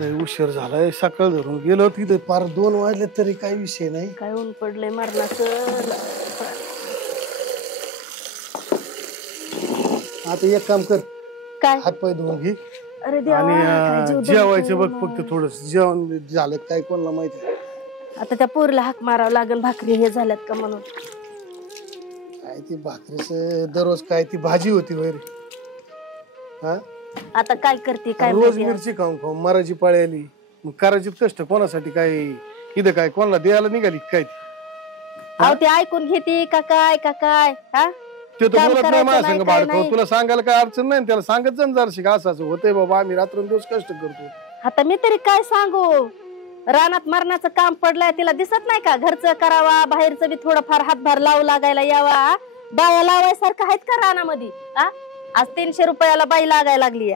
लय उशीर झालाय सकाळ धरून गेलो तिथे पार 2 वाजले तरी काही विषय नाही. काय ऊन पडलंय मरणाचं. आता एक काम कर काय हात पाय धुवून घे अरे देवा आणि जेवायचं बघ फक्त थोडस जेवण झालं काय कोणाला माहिती. आता त्या पोरीला हाक मारावं लागेल भाकरी हे झाल्यात का म्हणून. काय ती भाकरीच दररोज काय ती भाजी होती वैरी. हा आता काय करते काय रोज माहिती. मिरची खाऊन खाऊन मराठी पाळी आली मग करायची कष्ट कोणासाठी काय इथं काय कोणाला द्यायला निघाली काय अहो ते ऐकून घेते का काय हा ते तर काम बोलत नाही करायचं माझ्या नाही, संग काय भाडकं नाही. तुला सांगायला काय अडचण नाही त्याला सांगत जा जरशी का असं होतंय बाबा आम्ही रात्रंदिवस कष्ट करतो. आता मी तरी काय सांगू रानात मरणाचं काम पडलंय तिला दिसत नाही का घरचं करावा बाहेरचं बी थोडंफार हातभार लावू लागायला यावा. बाया लावायसारखं आहेत का रानामध्ये हा आज 300 रुपयाला बाई लागायला लागली.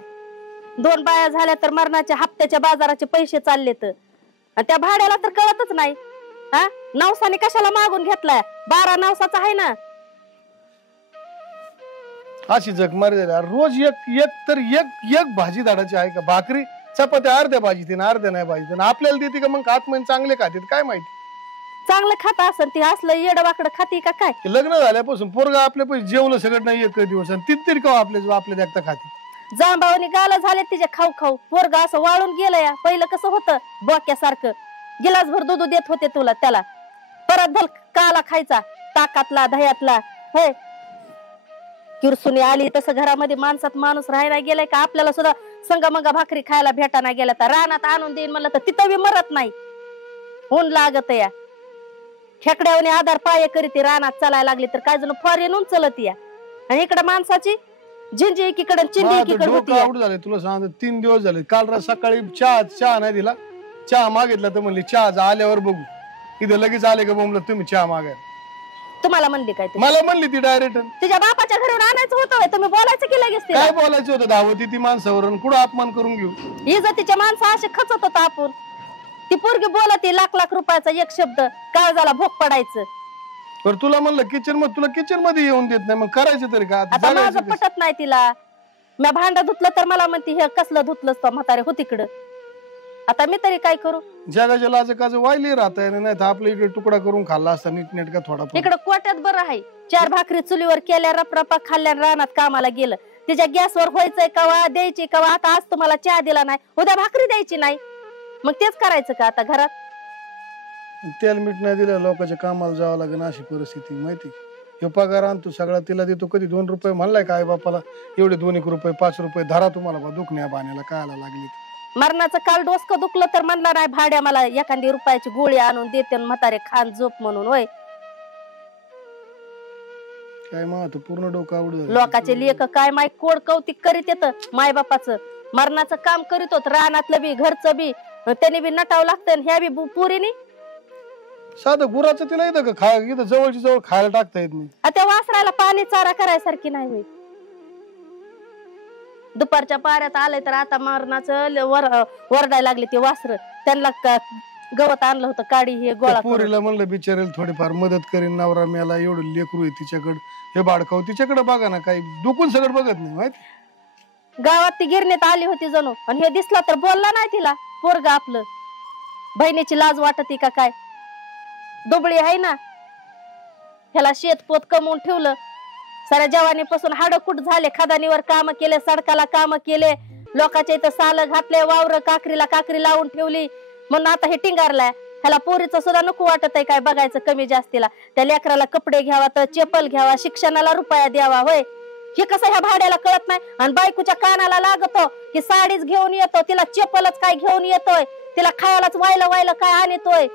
2 बाया झाल्या तर मरणाच्या हप्त्याच्या बाजाराचे पैसे चालले तर त्या भाड्याला तर कळतच नाही. हा नवसाने कशाला मागून घेतलाय 12 नवसाचा आहे ना. अशी जग मारी झाली रोज एक भाजी दाडाची आहे का भाकरी चपात्या अर्ध्या भाजी तिने अर्ध्या नाही भाजी तिने आपल्याला देते का मग आत्मन चांगले खाते काय माहिती. चांगलं खात असेल ती असलं येडवाकडं खाती का काय. लग्न झाल्यापासून पोरगा आपल्या पैसे जेवलं सगळं नाही एक दिवस आणि ती तरी का आपल्या देखता खाते. जांबावणी गाला झाले तिच्या खाऊ खाऊ पोरगा असं वाळून गेलं या. पहिलं कसं होतं बोक्यासारखं गिलासभर दूध देत होते तुला त्याला परत भल काला खायचा ताकातला दह्यातला होय. किरसुनी आली तसं घरामध्ये माणसात माणूस राहायला गेलाय का आपल्याला सुद्धा संगमंगा भाकरी खायला भेटाना गेला तर रानात आणून देईन म्हणलं तर तिथं बी मरत नाही. ऊन लागत या खेकड्यावनी आधार पाय करीत रानात चालायला लागली तर काय जण फॉरेन चलत या. आणि इकडे माणसाची झिंजी एकीकडे चिंदी एकीकडे होती. आउट झाले तुला सांग 3 दिवस झाले. काल सकाळी चहा नाही दिला चहा मागितला तर म्हणली चहा आल्यावर बघू. इथे लगेच आले का बोमला तुम्ही चहा मागाय. तुम्हाला म्हणली काय मला म्हणली ती डायरेक्ट तिच्या बापाच्या घरून आणायचं होतं तुम्ही बोलायचं की लगेच काय बोलायचं होतं धावती ती माणसावर कुठं अपमान करून घेऊ. इज्जतीच्या माणसं असे खचत होता आपण. ती पोरगी बोलती लाख रुपयाचा एक शब्द काय झाला भोग पडायचं. पर तुला म्हणलं किचन मध्ये तुला किचन मध्ये येऊन देत नाही मग करायचं तरी का. आता माझं पटत नाही तिला. मी भांड धुतलं तर मला म्हणते हे कसलं धुतलंस तो म्हातारे हो तिकडं. आता मी तरी काय करू. जगाच्या लाजकाचं वायली राहता नाही तर आपल्या इकडे तुकडा करून खाल्ला असता नीटनेटका थोडा. इकडे कोट्यात बरं आहे 4 भाकरी चुलीवर केल्या रपरपा खाल्ल्या रानात कामाला गेलं. तिच्या गॅसवर व्हायचंय कवा द्यायची कवा. आता आज तुम्हाला चहा दिला नाही उद्या भाकरी द्यायची नाही मग तेच करायचं का आता घरात. तेल मीठ नाही दिलं लोकांच्या कामाला जावं लागेल अशी परिस्थिती माहिती. हे पगार आणतो सगळा तिला देतो कधी 2 रुपये म्हणलाय का आई बापाला एवढे 2-1 रुपये 5 रुपये धरा तुम्हाला दुखण्या पाण्याला कायला लागली. मरणाचं काल डोसकं दुखलं तर म्हणणार आहे भाड्या मला एखादी रुपयाची गोळी आणून देते म्हातारे खान झोप म्हणून होय. काय मग पूर्ण डोकं आवड लोकाचे लेख काय माय कोड कौतिक करीत येत माय बापाचं मरणाचं काम करीत होत रानातलं बी घरचं बी त्याने बी नटावं लागतं. ह्या बी पुरीनी साधं गुराचं तिला येतं का खा इथं जवळची जवळ खायला टाकता येत नाही. त्या वासराला पाणी चारा करायसारखी नाही होईल. दुपारच्या पाऱ्यात आलंय तर आता मरणाचं वरडायला लागले ते वासर. त्यांना गवत आणलं होतं काडी हे गोळा पोरीला म्हणलं बिचारेल थोडीफार मदत करीन नवरा मेला एवढं लेकरू आहे तिच्याकडे हे बाळकाव तिच्याकडे बघा ना काही दुखून सगळं बघत नाही माहिती. गावात ती गिरणीत आली होती जणू आणि हे दिसला तर बोलला नाही तिला. पोरग आपलं बहिणीची लाज वाटती का काय. दुबळी आहे ना ह्याला शेतपोत कमवून ठेवलं. साऱ्या जवानीपासून हाडकुट झाले. खदानीवर काम केले सडकाला काम केले लोकांच्या इथं साल घातले वावर काकरी लावून ठेवली म्हणून आता हे टिंगारलाय. ह्याला पोरीचं सुद्धा नको वाटत आहे काय बघायचं कमी जास्तीला. त्या लेकराला कपडे घ्यावा तर चप्पल घ्यावा शिक्षणाला रुपया द्यावा होय. हे कसं ह्या भाड्याला कळत नाही. आणि बायकोच्या कानाला लागतो की साडीच घेऊन येतो तिला चप्पलच काय घेऊन येतोय तिला खायलाच वायलं काय आणतोय.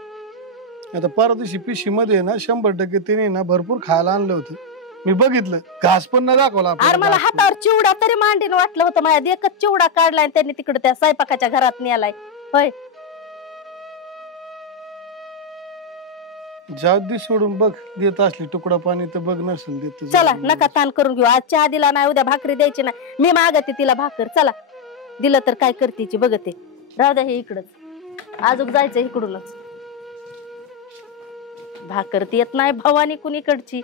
आता परदेशी पिशी मध्ये ना 100% तिने ना भरपूर खायला आणलं होतं मी बघितलं. घास पण नाही दाखवला. अरे मला हातावर चिवडा तरी मांडीन वाटलं होतं. माझ्या एकच चिवडा काढलाय त्यांनी तिकडे त्या स्वयंपाकाच्या घरात नेलाय होय. जाऊ दे सोडून बघ देत असली तुकडा पाणी तर बघ नसेल देत. चला नका ताण करून घेऊ. आज चहा दिला नाही उद्या भाकरी द्यायची नाही. मी मागते तिला भाकर. चला दिलं तर काय करतीची बघते. राहू द्या हे इकडच आजूक जायचं इकडूनच. भाकर येत नाही भवानी कुणीकडची.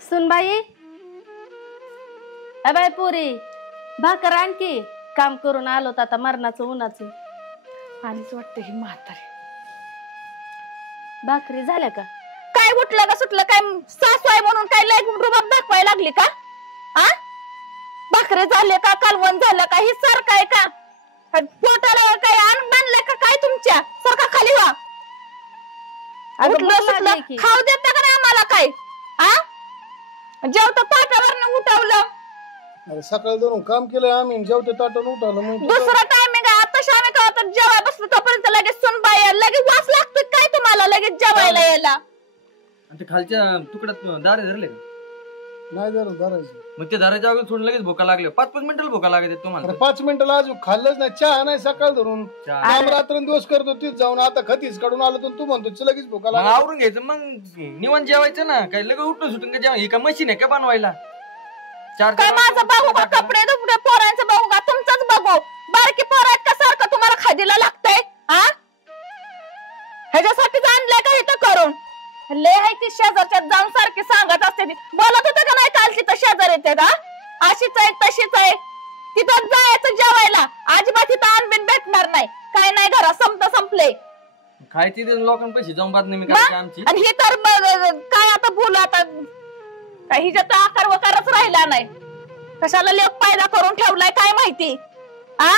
सुनबाई बाय पुरी भाकर आणखी काम करून आलो आता मरणाचं उन्हाचं आणीच वाटतं ही म्हातारी भाकरी झाल्या का काय उठलं का सुटलं काय सासू आहे म्हणून काय लय रुबाब दाखवायला लागली का आ भाकरे झाले का कालवण झालं का ही सारखं आहे का पोटाला काय अन्न बांधलंय का काय तुमच्या सारखा खाली व्हा अगं उठलं भूक सुटलं लागली की. खाऊ देता का नाही आम्हाला काय आ जेवता ताटावरनं उठवलं अरे सकाळी धरून काम केलंय आम्ही जेवते ताटून उठवलं मग दुसरा टायमिंग आता शामे का आता जेवाय बसलो तोपर्यंत लगेच सुनबाई लगेच वास लागतोय काय तुम्हाला लगेच जेवायला यायला ते खालच्या तुकड्यात दारे धरले का नाही जरा धरायचं मग ते दाराच्या अगोदर सोडून लगेच भोका लागले 5-5 मिनिटाला भोका लागते तुम्हाला अरे 5 मिनिटाला अजून खाल्लंच नाही चहा नाही सकाळ धरून चहा. काम रात्रंदिवस करतो तीच जाऊन आता खतीच काढून आलो तर तू म्हणतो लगेच भोका मग लागला आवरून घ्यायचं मग निवांत जेवायचं ना काय लगेच उठून सुटून का जेवा ही का मशीन आहे का बनवायला काय माझं बघू का कपडे दुपडे पोरांचं बघू का तुमचंच बघू बारकी पोर आहेत का सारखं तुम्हाला खादीला लागतंय हा ह्याच्यासाठीच आणलंय का इथं करून लय आहे ती शेजारच्यात जाऊन सारखी सांगत असते ती बोलत होतं का नाही कालची तर शेजार येते का अशीच आहे तशीच आहे तिथं जायचं जेवायला अजिबात तिथं अनबिन भेटणार नाही काय नाही घरात संपले खायची ते लोकांना पैसे जाऊन बातमी करायची आमची आणि हे तर काय आता बोलू आता काही हिच्यात आकार वकारच राहिला नाही कशाला लेप पायदा करून ठेवलाय काय माहिती आ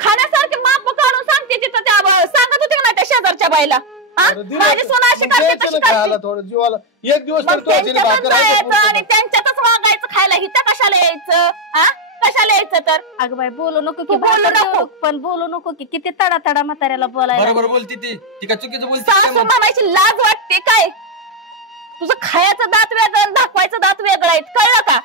खाण्यासारखे माप काढून सांगते तिथं त्या सांगत होते का नाही त्या शेजारच्या बाईला माझी सोना अशी करते तशी करते थोडं जीवाला एक दिवस मग तर तू आजीने त्यांच्यातच भाकर आहे जायचं तर आणि त्यांच्यातच वागायचं खायला हिथं कशाला यायचं आ कशाला यायचं तर अगं बाई बोलू नको की तू बोलू भाकर नको. देऊ, पण बोलू नको की किती तडा तडा म्हाताऱ्याला बोलायला बरोबर बोलती ती का चुकीचं बोलती काय सासू मग? मामाची लाज वाटते काय तुझं खायचं दात वेगळं आणि दाखवायचं दात वेगळं आहे कळलं का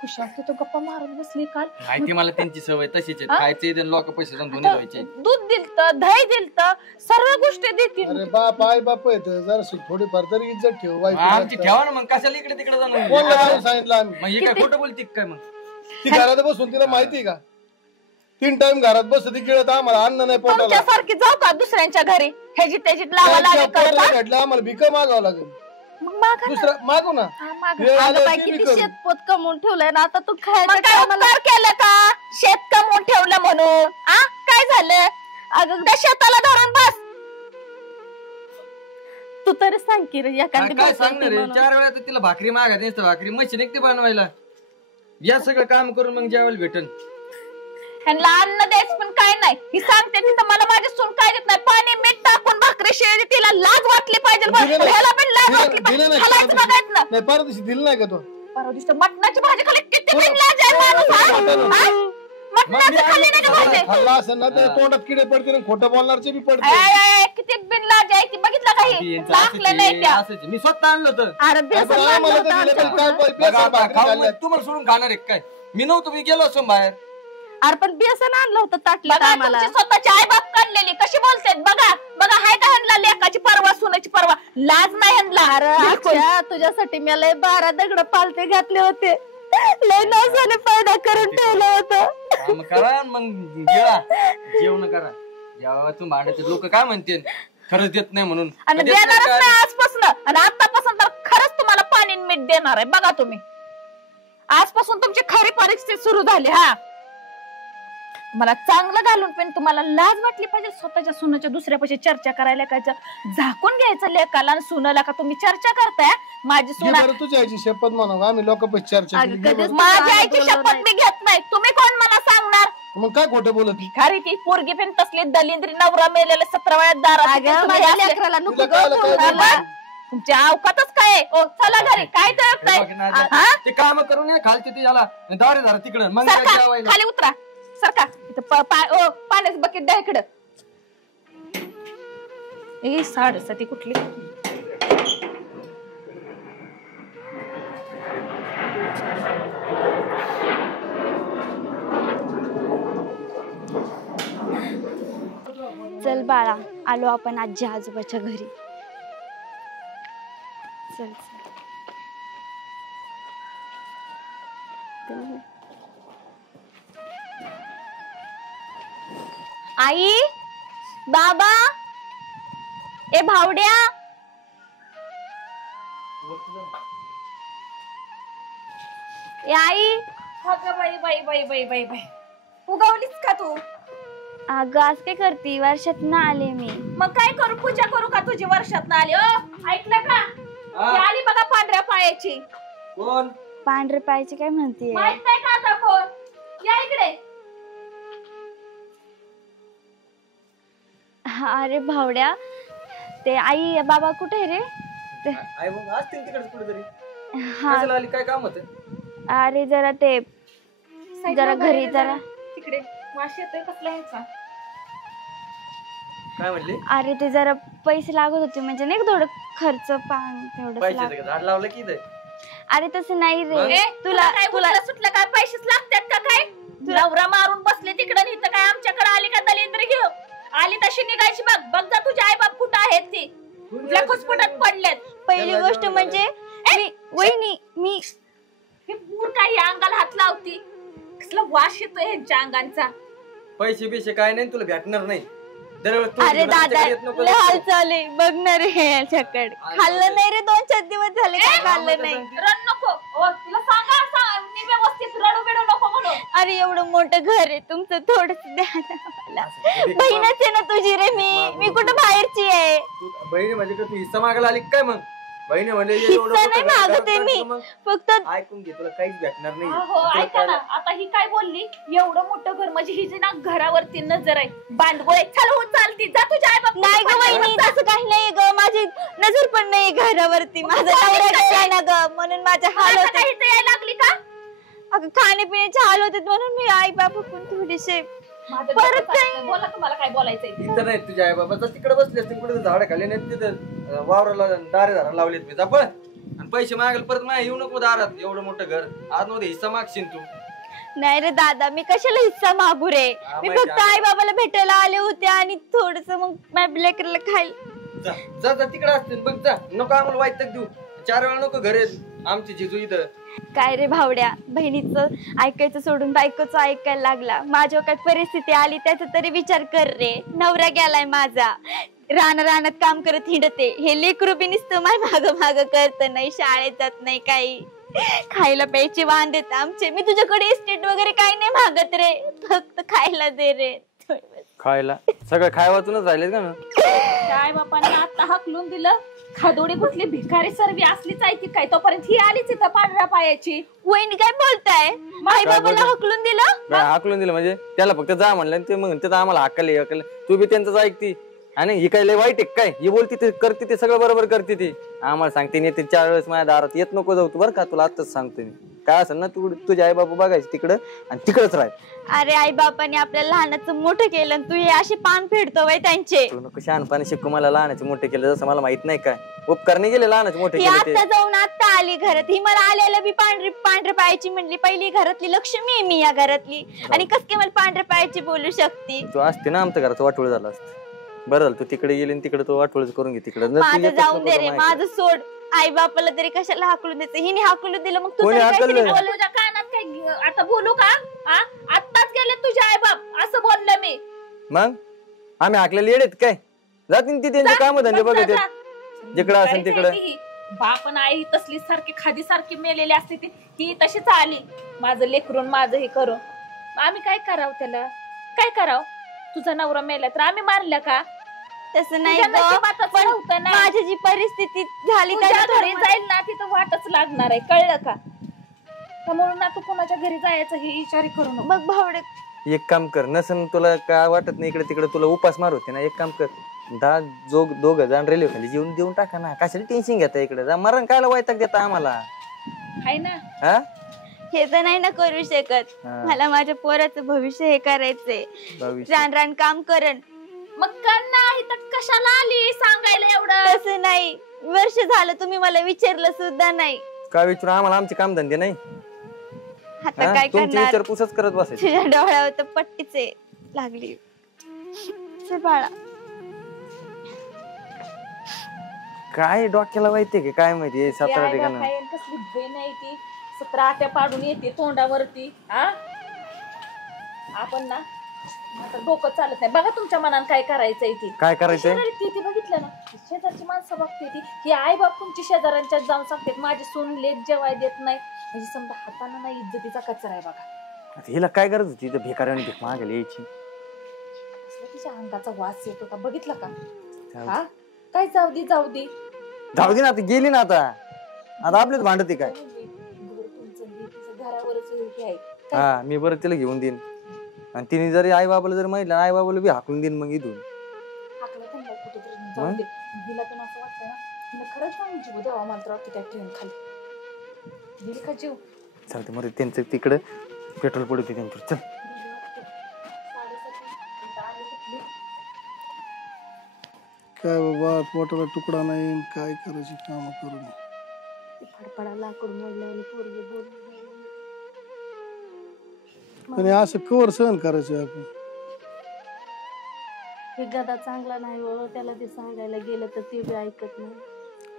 कुशाल तू गप्पा मारत बसली काल माहिती मला त्यांची सवय तशीच आहे हा? खायचे लोक पैसे जाऊन धुणे धुवायचे दूध दिलत दही दिलत सर्व गोष्टी देतील अरे बाप आई बाप येत जरा थोडीफार तरी इज्जत ठेव मग आमची ठेवा ना मग कशाला इकडे तिकडे कोणाला जाणं जाऊन सांगितलं आम्ही मग हे काय खोटं बोलती काय मग ती घरात बसून तिला माहिती का 3 टाइम घरात बसती गिळत आम्हाला अन्न नाही पोटाला तुमच्यासारखी जाऊ का दुसऱ्यांच्या घरी ह्याची त्याची लावा लागेल करत हा? घडलं आम्हाला भिका मागावं लागेल मग मागा ना. दुसरा मागू ना हा, मागा. वेळ अगं आल्यावर बाई ते किती बी करू. शेतपोत कमवून ठेवलंय ना आता तू मग खायचं काय टायमाला उपकार केलं का शेत कमवून ठेवलं म्हणून आ काय झालं अगं त्या शेताला धरून बस तू तरी सांग की रे एखादी काय भाकर सांगणार ती आहे? बनव. 4 वेळा तर तिला भाकरी मागायची नसतं भाकरी मशीन एक ते बनवायला या सगळं काम करून मग जेवायला भेटन ह्यांना अन्न द्यायचं पण काय नाही ही सांगते तिथं मला माझी सून काय देत नाही पाणी मीठ टाकून भाकरी शिळी तिला लाज वाटली पाहिजे बघ. दिलं नाही. ह्याला पण लाज वाटली दिलं पाहिजे नाही. खालायचं बघायचं ना नाही परत दिवशी दिलं नाही का तो परवा दिवशी मटणाची भाजी खाली किती बिन लाज आहे माणूस हा? हा? मटणाचं खाल्ली नाही का भाजी खाल्ला असं ना तर तोंडात किडे पडते आणि खोटं बोलणारचे बी पडते किती बिन लाज आहे ती बघितलं काही दाखलं नाही त्या असंच मी स्वतः आणलं होतं अरे बेसन अरे आणलं आम्हाला होतं तर दिलं आमच्याकडं. पण काय बघा बेसन आता भाकरी खाऊन खाल्ल्या. मग तुम्हाला सोडून खाणार आहे काय मी नव्हतो मी गेलो असतो बाहेर अरे पण बेसन आणलं होतं ताटलीत बघा आम्हाला तुमची स्वतःची आई बाप काढलेली कशी बोलतेत बघा बघा हाय का ह्यांना लेकाची परवा सुनाची परवा लाज नाही ह्यांना अरे बिलकुल. अच्छा तुझ्यासाठी मी लय 12 दगड पालते घातले होते लय नवसाने फायदा करून ठेवलं होतं काम करा आणि मग गिळा जेवण करा जेव्हा तुम्ही भांडायचे लोक काय म्हणतील खरंच देत नाही म्हणून आणि देत नाही देणारच काय? नाही आजपासून आणि आतापासून तर खरंच तुम्हाला पाणी आणि मीठ देणार आहे बघा तुम्ही आजपासून तुमची खरी परिस्थिती सुरू झाली हा मला चांगलं घालून पण तुम्हाला लाज वाटली पाहिजे स्वतःच्या सुनाच्या दुसऱ्यापाशी चर्चा करायला काय झाकून घ्यायचं लेकाला आणि सुनाला का तुम्ही चर्चा करताय माझी घे सुना बरं तुझ्या आईची शपथ म्हणा आम्ही लोक चर्चा अगं, केली. घे कधीच बरं. माझ्या आईची बोललो शपथ नाही. मी घेत नाही तुम्ही कोण मला सांगणार मग काय खोटं बोलत भिकारी ती पोरगी पण तसली दलिंद्री नवरा मेलेले 17 वेळा दारात अगं तुम्ही माझ्या असले- लेकराला नको तिला कळलं गं काय बोलायला. बोलणार? तुमच्या अवकातच काय आहे? ओ, चला घरी काय हे बघ तर ना, हा? ते काम करून ये खालचे ते याला दारे धरा तिकडं मग काय सरका जेवायला खाली उतरा सरका इथं पाण्याचं बकेट द्या इकडं ए साडेसाती कुठली चल बाळा आलो आपण आजी आजोबाच्या घरी चल आई बाबा ए भावड्या ए आई, अगं बाई बाई बाई बाई बाई बाई, उगवलीस का तू? अगं आज काय करती? वर्षात ना आले मी. मग काय करू, पूजा करू का तुझी वर्षात आली? ऐकलं का? ती आली बघा पांढऱ्या पायाची. कोण? पांढरे पायाची काय म्हणतीये? माहित नाही का आता कोण? या इकडे. अरे भावड्या, ते आई बाबा कुठे रे? आई मग असतील तिकडे कुठेतरी. हा, कशाला आली, काय काम होतं? अरे जरा ते जरा घरी जरा तिकडे वास येतोय कसला ह्याचा. काय म्हणली? अरे ते जरा पैसे लागत होते, म्हणजे नाही का थोडं खर्च पान तेवढं पैशाचं झाड लावलं की इथं? अरे तसं नाही रे. ए, तुला काय तुला उठलं सुटलं काय? पैसेच लागतात का काय? नवरा मारून बसले तिकडं, इथं काय आमच्याकडे आली का दलिंद्र घेऊ? आली तशी निघायची. बघ बघ जा तुझे आई बाप कुठं आहेत ती. खुसपटात पडलेत. पहिली गोष्ट म्हणजे मी हे मूर काही अंगाला हात लावती. कसला वास येतोय ह्यांच्या अंगांचा. पैसे बिशे काय नाही, तुला भेटणार नाही. अरे दादा लय हाल चालू बघणार रे याच्याकडे. खाल्लं नाही रे, 2-4 दिवस झाले काय खाल्लं नाही. रड नको. तिला सांगा मी व्यवस्थित रडू बिडू नको म्हणून. अरे एवढं मोठं घर आहे तुमचं, थोडस द्या ना मला. बहीणच आहे ना तुझी रे, मी कुठं बाहेरची आहे. बहिणी म्हणजे का तू हिस्सा मागायला आली काय? मग बहिणी म्हणजे हिस्सा नाही मागते मी, फक्त ऐकून घे, तुला काहीच भेटणार नाही. हो ऐका ना, आता ही काय बोलली? एवढं मोठं घर म्हणजे हिची ना घरावरती नजर आहे. बांधगोळ चालती. जा तुझ्या आई बाप. नाही ग वहिनी, तसं काही नाही ग. माझी नजर पण नाही घरावरती. माझा नवरा गेलाय ना ग, म्हणून माझ्या हाल होते. यायला लागली का? अगं खाण्यापिण्याचे हाल होते म्हणून मी आई बाबा पण थोडेसे परत बोला, तुम्हाला काय बोलायचंय? इथं नाही तुझ्या आई बाबा तिकडे बसले असतील कुठे, झाड खाली नाही तिथं वावराला दारे धारा लावलेत मी. जापळ आणि पैसे मागायला परत माझ्या येऊ नको दारात. एवढं मोठं घर आज मध्ये हिस्सा मागशील तू. नाही रे दादा, मी कशाला हिस्सा मागू रे. मी फक्त आई बाबाला भेटायला आले होते आणि थोडस मग माझ्या लेकरला खायला. जा जा तिकडे असतील बघ. जा, नको आम्हाला वाईट देऊ. 4 वेळा नको घरे आमची जिजू इथं. काय रे भावड्या, बहिणीचं ऐकायचं सोडून बायकोचं ऐकायला लागला. माझ्यावर काय परिस्थिती आली त्याचा तरी विचार कर रे. नवरा गेलाय माझा, रानात काम करत हिंडते. हे लेकरू बी नुसतं माय माग करत नाही, शाळेत जात नाही, काही खायला प्यायचे वांदेत आमचे. मी तुझ्याकडे इस्टेट वगैरे काही नाही मागत रे, फक्त खायला दे रे. खायला सगळं खाय वाचूनच राहिलेत का? काय बापांनी आता हकलून दिलं. खादोडी कुठली भिकारी सर्वी असलीच आहे ती काय? तोपर्यंत ही आलीच इथं पांढऱ्या पायाची. वहिनी काय बोलताय? आई बाबाला हकलून दिलं? हाकलून दिलं म्हणजे त्याला फक्त जा म्हणलं, ते मग ते आम्हाला हाकले. तू बी त्यांचंच ऐकती. आणि ही काय लय वाईट आहे काय? ही बोलती ते करते, ते सगळं बरोबर करते. ती आम्हाला सांगते नाही, 4 वेळेस माझ्या दारात येत नको जाऊ तू बरं का. तुला आताच सांगतो मी, काय असेल ना तू तुझे आई बाबा बघायचे तिकडं आणि तिकडच राह. अरे आई बापाने आपल्या लहानाचं मोठं केलं आणि तू हे असे पान फेडतो बाई त्यांचे. तू नको शहाणपणे शिकू मला. लहानाचे मोठे केले जसं मला माहित नाही काय? उपकार नाही गेले लहानाचे मोठे केले. आता जाऊन आता आली घरात. ही मला आलेला बी पांढरे पायाची म्हणली. पहिली घरातली लक्ष्मी आहे मी या घरातली, आणि कस काय मला पांढऱ्या पायाची बोलू शकते? तू असते ना आमच्या घराचं वाटोळ झालं असतं. बरं झालं तू तिकडे गेली आणि तिकडे तो वाटोळच करून घे तिकडे. माझं जाऊन दे रे, माझं सोड. आई बापाला तरी कशाला हाकलून द्यायचं? हिने हाकलून दिलं मग तू कोणी तरी हाकललं? काहीतरी बोल. तुझ्या कानात काय आता बोलू का? आत्ताच गेले तुझे आई बाप असं बोललं मी. मग आम्ही हाकलेले येडेत काय? जातील ती त्यांचे काम धंदे बघत जिकडं असेल तिकडं. बाप आणि आई तसली सारखी खादी सारखी मेलेली असते ती. ही तशीच आली माझं लेकरून माझं हे करून. आम्ही काय करावं त्याला? काय करावं? तुझा नवरा मेला तर आम्ही मारला का? तसं नाही तुझ्या ग, नशिबातच पण नव्हतं ना. माझी जी परिस्थिती झाली तुझ्या त्याला घरी जाईल ना तिथं वाटच लागणार आहे, कळलं का? त्यामुळे ना तू कोणाच्या घरी जायचं हे विचार करू नको. बघ भावडे, एक काम कर, नसन तुला काय वाटत नाही इकडे तिकडे तुला उपास मार होते ना, एक काम कर, 10 जण रेल्वे खाली जेवून देऊन टाका ना. कशाला टेन्शन घेता इकडे? मरण कायला वैताग देता आम्हाला? हाय ना. हा हे तर नाही ना करू शकत. मला माझ्या पोराचं भविष्य हे करायचंय. रान काम करण. मग कर नाही तर कशाला आली सांगायला एवढं? तसं नाही, वर्ष झालं तुम्ही मला विचारलं सुद्धा नाही. काय विचारू? आम्हाला आमचे काम धंदे नाही. आता काय तुमची करणार? विचारपूसच करत बसायची. तुझ्या डोळ्यावर तर पट्टीच लागली. चल बाळा. काय डोक्याला माहितीये की काय माहिती 17 ठिकाण कसली बहीण आहे ती, 17 आट्या पाडून येते तोंडावरती. आपण ना आता डोकं चालत नाही. बघा तुमच्या मनात काय करायचंय ती. काय करायचंय? ती बघितलं ना, शेजारची माणसं बघते ती की आई बाप तुमची शेजाऱ्यांच्या जाऊन सांगतात माझी सून लेट जेवाय देत नाही, म्हणजे समजा हाताना नाही इज्जतीचा कचरा आहे बघा. आता हिला काय गरज होती तर भिकाऱ्याने भीक मागायला यायची? असलं तिच्या अंगाचा वास येत होता बघितला का? हा काय जाऊ दे जाऊ दे जाऊ दे ना, आता गेली ना, आता आपल्याच भांडते काय? घर तुमचं तिचं घरावरच हे आहे. हा मी बरं तिला घेऊन देईन, आणि तिने जरी आई बाबाला जर माहितलं, आई बाबाला बी हाकलून देईन मग इथून. हाकलं त्यांना कुठेतरी जाऊ दे. हिला पण असं वाटतंय ना, हिला खरंच जाऊन जीव द्यावा मला तर वाटतं त्या ट्रेन खाली. दिल का जीव? चालते मग त्यांचं तिकडं पेट्रोल पडते त्यांच्यावर. चल काय बाबा पोटाला तुकडा नाही, काय करायची काम करून. फडफडा लाकूड मोडल्याने पोरगी बोल. आणि असं कवर सहन करायचं आपण. हे गदा चांगला नाही हो, त्याला ते सांगायला गेलं तर ते बी ऐकत नाही.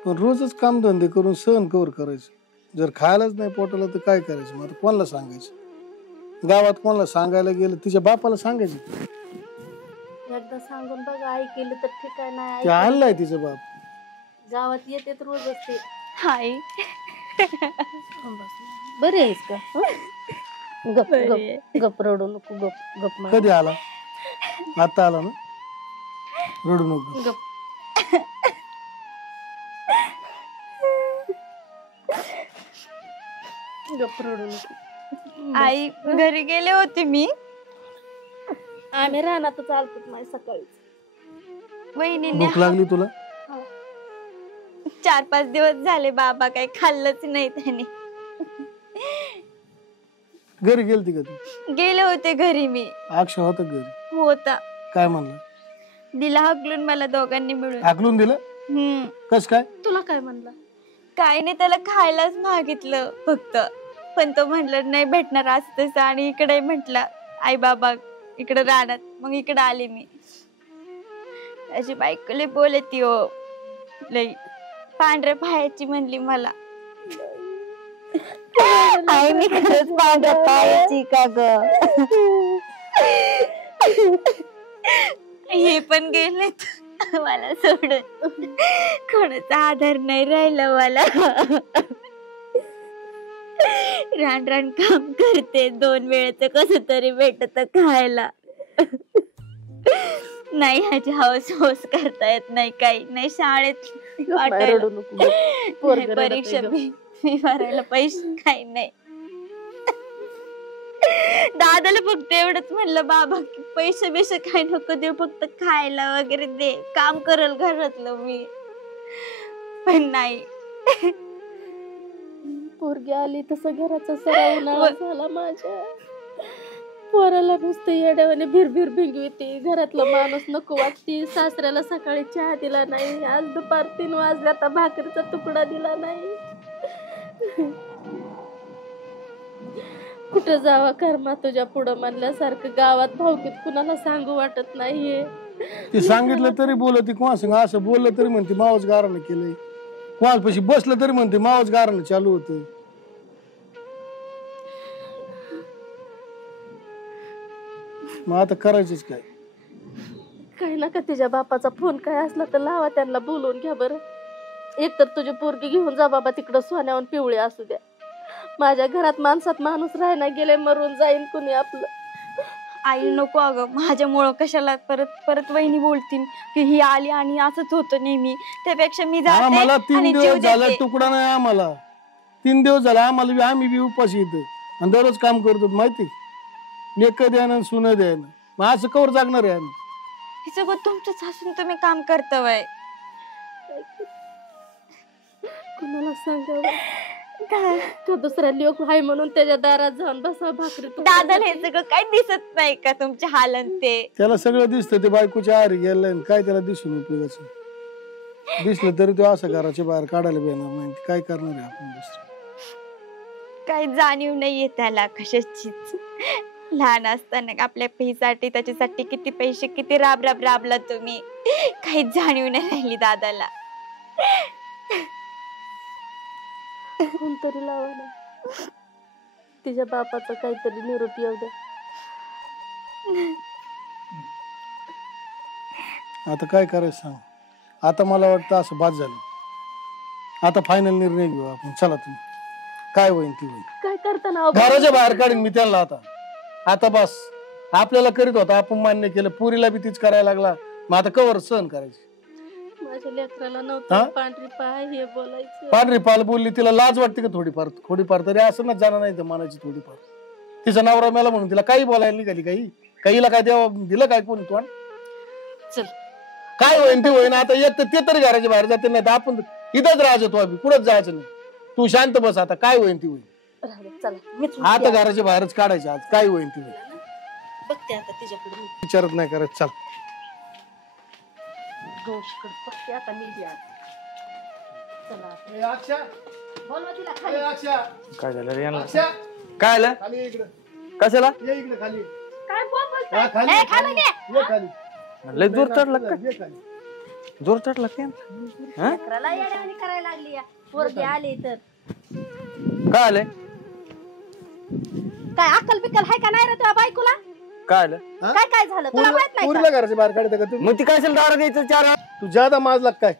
पण रोजच कामधंदे करून सहन कवर करायचं. जर खायलाच नाही पोटाला तर काय करायचं? मग आता कोणाला सांगायचं? गावात कोणाला सांगायला गेलं, तिच्या बापाला सांगायचं. एकदा सांगून बघा, ऐकलं तर ठीक आहे, नाही ते आणलाय तिचं बाप. गावात येते रोजच ते. हाय बरी आहेस का? गप गप गप, रडू नको, गप गप म्हण. कधी आला? आता आला ना, रडू नको. गप. गप, रडू नको. आई घरी गेले होते मी. आम्ही रानात चालतो माझी सकाळी. वहिनीने भूक लागली तुला? 4-5 दिवस झाले बाबा काही खाल्लंच नाही त्याने. घरी गेलती का तू? गेले होते घरी मी. अक्षय होता घरी? होता. काय म्हणलं? दिला हाकलून मला दोघांनी मिळून. हाकलून दिलं? कस काय? तुला काय म्हणला? काय नाही, त्याला खायलाच मागितलं फक्त, पण तो म्हटलं नाही भेटणार असं तसं, आणि इकडे म्हटलं आई बाबा इकडे राहणार. मग इकडे आले मी. अशी बायको लय बोलती हो, लई पांढऱ्या पायाची म्हणली मला. आई मी खरंच पांढऱ्या पायाची का ग? हे पण गेलेत मला सोडून. कोणाचा आधार नाही राहिला मला. रान रान काम करते, 2 वेळेच कसं तरी भेटत खायला. नाही ह्याची हौस हौस करता येत नाही, काही नाही. शाळेत रडू नको, गप. पोरगं रडत आहे, परीक्षा गप. फी भरायला पैसे काही नाही. दादाला फक्त एवढंच म्हणलं बाबा की पैसे बिसे काही नको देऊ, फक्त खायला वगैरे दे, काम करल घरातलं मी. पण नाही. पोरगी आली तसं घराचा सराव उन्हाळा झाला माझ्या. पोराला नुसतं येड्यावाने भिरभिर भिंगविते, घरातला माणूस नको वाटते. सासऱ्याला सकाळी चहा दिला नाही, आज दुपार 3 वाजले आता भाकरीचा तुकडा दिला नाही. कुठं जावा कर्मा तुझ्या पुढं म्हणल्यासारखं. गावात भावकीत कुणाला सांगू वाटत नाहीये. ती सांगितलं तरी बोलती, कोणा सांग असं बोललं तरी म्हणते मावच गारानं केलंय. कोणापाशी बसलं तरी म्हणते मावच गारानं चालू होतं. मग आता करायचंच काय? काही नका, तिच्या बापाचा फोन काय असला तर लावा, त्यांना बोलवून घ्या बरं. एक तर तुझी पोरगी घेऊन जा बाबा तिकडं, सोन्याहून पिवळे असू द्या. माझ्या घरात माणसात माणूस राहायला गेले, मरून जाईन कुणी आपलं. आई नको अगं, माझ्यामुळं कशाला परत परत वहिनी बोलतील की ही आली आणि असंच होतं नेहमी. त्यापेक्षा मी जाते मला आणि 3 जीव दिवस झाला देते. तुकडा नाही आम्हाला. 3 दिवस झाला आम्हाला, आम्ही बी उपाशी येतो आणि दररोज काम करतो माहिती. लेक द्यानं सुन द्यानं, मग असं कवर जागणार आहे आम्ही. हे सगळं तुमचंच असून तुम्ही काम करता वय. कुणाला सांगावं? तो दुसरा लोक आहे म्हणून त्याच्या दारात जाऊन बसा भाकरी. दादाला हे सगळं काही दिसत नाही का तुमच्या हालन ते? त्याला सगळं दिसतं, ते बायकोच्या आरी गेलाय, काय त्याला दिसून उपयोगाचं? दिसलं तरी तो असं घराच्या बाहेर काढायला येणार नाही. काय करणार आहे आपण दुसरं? काही जाणीव नाहीये त्याला कशाचीच. लहान असताना आपल्या पैसाठी त्याच्यासाठी किती पैसे किती राबला तुम्ही, काही जाणीव नाही राहिली दादाला. कोणतरी लावा ना, तिच्या बापाचा काहीतरी निरोप येऊ द्या. आता काय करायचं सांग. आता मला वाटतं असं बाद झालं. आता फायनल निर्णय घेऊ आपण. चला तुम्ही, काय होईल ती होईल. काय करताना घराच्या बाहेर काढीन मी त्यांना. आता बस. आपल्याला करीत होता, आपण मान्य केलं. पुरीला बी तीच करायला लागला. मग आता कवर सहन करायची. माझ्या लेकराला हा? नव्हतं पांढरी पाय हे बोलायचं. पांढरी पाल बोलली, तिला लाज वाटते का थोडीफार तरी असं ना जाणार नाही मनाची थोडीफार. तिचा नवरा मेला म्हणून तिला काही बोलायला निघाली. काहीला काय देवा दिलं काय कोणी तोंड. चल काय होईन ते होईन. आता एक तर ते तरी घराच्या बाहेर जाते, नाही तर आपण इथंच राहायचो. आम्ही पुढंच जायचं नाही. तू शांत बस. आता काय होईन ती होईल. राहू दे, चला मीच आता घराच्या बाहेरच काढायचं. आज काय होईन ती होईल. बघते आता तिच्याकडे मी. विचारत नाही करत. चल गोष्ट बघते आता मी बी आज. चला ए, अक्षा, बोलवा तिला ए, खाली. अक्षा, काय झालं रे यांना? अक्षा, काय आलं? खाली ये इकडं. कशाला? ये इकडे खाली. काय बोलतोय? हा, खाली ए, ये, खाली ये. ये खाली. लय जोर चढला का? ये खाली. जोर चढला का? हा? लेकराला येड्यावानी करायला लागली या. पोरगी आली तर काय आलंय? काय अक्कल बिक्कल हाय का नाही रे तुझ्या बायकोला? काय आलं? हा? काय काय झालं तुला माहित नाही पुरीला का? घराच्या बाहेर काढते का तू? मग ती काय दारा द्यायचं चार? तू ज्यादा माजला काय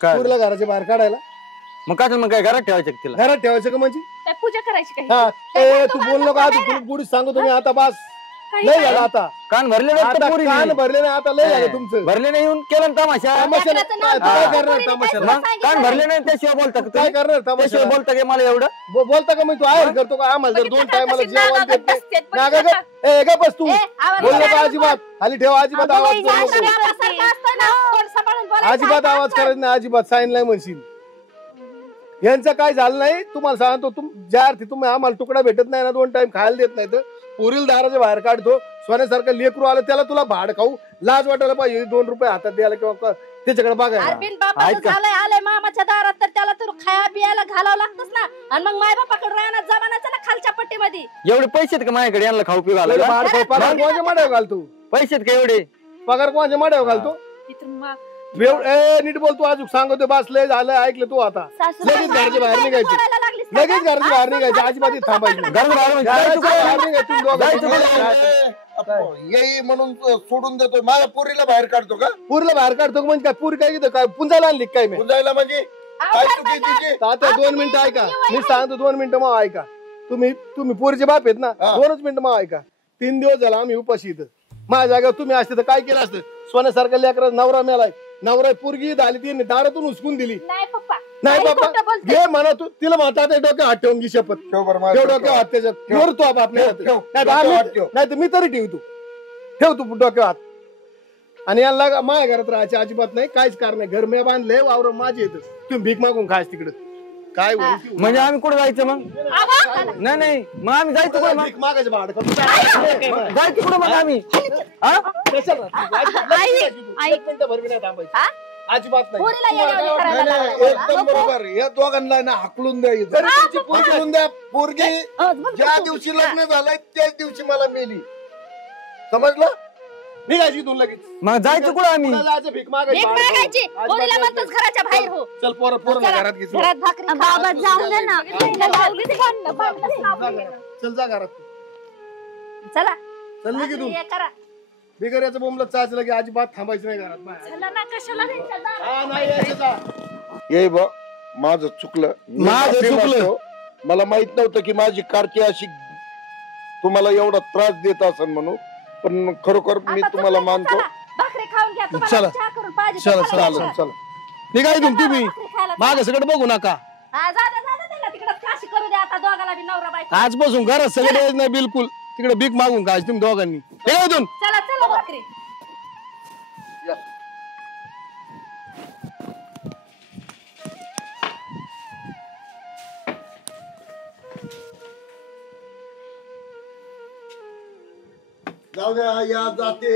काय पुरीला घराच्या बाहेर काढायला? मग काय मग काय घरात ठेवायचं का तिला? घरात ठेवायचं का म्हणजे? काय पूजा करायची काही? हा, काय ए, तू तू बोल नका. माणूस आता पुढे सांगतो तुम्ही. आता बस काही लय काय? झालं. आता कान भरले आता नाही कान भरले नाही. आता लय झालं तुमचं. भरले नाही येऊन केलं ना तमाशा. तमाशा लेकराचं नाव काय- तू काय बोलतो, करणार पोरीने तमाशाला? काय मग सांगितलं कान नाही? भरले नाही त्याशिवाय बोलता का काय तुम्ही? करणार त्याशिवाय तमाशाला? बोलता का मला एवढं? बोलता का मी? तू आहे करतो का? आम्हाला जर दोन बघितलं का टायमाला कशी जेवण नागागत देत नाही. बसतेत, नागा बघितलं गं? ए, गं बस तू. ए, आवाज बोल करा नका नको. अजिबात. खाली ठेवा. अजिबात अगं आवाज बाई, करू जास्त नको. लेकरासारखं असतं ना, तोंड सांभाळून बोलायचं. अजिबात आवाज ऐकायचं. करायचा नाही. अजिबात साईन नाही म्हणशील. यांचं काय झालं नाही तुम्हाला सांगतो. ज्या अर्थी तुम्ही आम्हाला तुकडा भेटत नाही ना, 2 टाइम खायला देत नाही, तर पुरील दाराच्या बाहेर काढतो. सोन्यासारखं लेकरू आलं त्याला तुला भाड खाऊ लाज वाटायला पाहिजे. 2 रुपये हातात द्यायला किंवा त्याच्याकडे बघायला. अरबीन बापाचं ऐका. झालंय आलंय मामाच्या दारात तर त्याला तर खाया बियाला घालावं लागतच ना. आणि मग माय बापाकडे राहणार जमानाचं ना खालच्या पट्टीमध्ये. एवढे पैसे आहेत का माझ्याकडे यांना खाऊ पिऊ एवढं घालायला? भाड खाऊ. पगार कोणाच्या माड्यावर घालतो? पैसे आहेत का एवढे? पगार कोणाच्या माड्यावर घालतो? तिथून मा- ए, नीट बोल. तू अजून सांगतो. बस लय झालं. ऐकलं तू. आता सासूबाई लगेच घराच्या बाहेर काय निघायचं. बोलायला लागलीस का? लगेच घराच्या बाहेर निघायचं. अजिबात इथं थांबायचं नाही. घराच्या बाहेर म्हणजे घराच्या जायचं बाहेर कुठं? निघायचं. तुम्ही दोघं. जायचं कुठं? येई म्हणून सोडून देतोय. माझ्या पोरीला बाहेर काढतो का? पुरीला बाहेर काढतो का? म्हणजे काय पुरी काय इथं काय पुंजायला आणली काय मी? पुंजायला म्हणजे काय चुकी तिची? आता 2 मिनिटं ऐका. मी सांगतो 2 मिनिटं मग ऐका. तुम्ही पोरीचे बाप आहेत ना. हा. 2च मिनिटं मग ऐका. 3 दिवस झाला आम्ही उपाशी इथं. माझ्या जागेवर तुम्ही असते तर काय केलं असतं? सोन्यासारखा लेकरा नवरा मेलाय. नवरा पोरगी झाली ती दारातून उचकून दिली. नाही पप्पा नाही काही बाबा खोटं बोलते. घे म्हणा. तू तिला म्हणतात डोक्यात हात ठेवून घे शपथ. ठेव बरं ठेव माझ्या डोक्यावर हात त्याच्यात. ठेव. ठेव तू आपल्या ठेव, ठेव. नाही डोक्यावर हात ठेव. तर मी तरी ठेव. तू ठेव तू डोक्यावर हात. आणि यांना माझ्या घरात राहायची अजिबात नाही. काहीच कारण नाही. घर मी बांधले. वावर माझे येतं. तुम्ही भीक मागून खायच तिकडे. काय होईल ती होईल. म्हणजे आम्ही कुठे जायचं मग? नाही नाही मग आम्ही जायचं कुठे मग? भीक मागायचं भाडं. जायचं कुठे मग आम्ही? हा? हा? अजिबात नाही. पोरीला येड्यावानी नाही, करायला नाही, लागलाय. एकदम बरोबर. या दोघांना ना हाकलून द्या इथं. हाकलून द्या. पोरगी ज्या दिवशी लग्न झालंय त्याच दिवशी मला मेली. समजलं? निघायची इथून लगेच. मग जायचं कुठे आम्ही? कुणाला जायचं भीक मागायची भीक भाडं मागायची. खाऊ. पोरीला अजिबात म्हणतोस नाही. घराच्या बाहेर हो. चल पोरं घरात घे. चल. घरात भाकरी खा. बाबा जाऊ दे ना. चल जा घरात. चला चल निघ इथून. भाकरी हे करा. बिगर याचं बोंबलं चाचलं की अजिबात थांबायचं नाही घरात बाहेर. चला ना कशाला त्यांच्या दारात? हा, नाही यायचं जा. ये बा माझं चुकलं. मी माझं माफी चुकलं. मागतो. मला माहित नव्हतं की माझी कारकी अशी तुम्हाला एवढा त्रास देत असेल म्हणून. पण खरोखर मी आता तुम्हाला चला, मानतो. चला. भाकरी खाऊन घ्या. तुम्हाला चला. चहा करून पाहिजे चला, तर चला, चला. चला. निघा इथून तुम्ही. भाकरी खायला माग सगळं बघू नका. हा, जा त्याला तिकडे काशी करू द्या आता दोघाला बी नवरा बायको. आजपासून घरात सगळं यायचं नाही बिलकुल. तिकडे भीक मागून काय तुम्ही दोघांनी. निघा इथून. चला चला भाकरी. जाऊ द्या या जाते.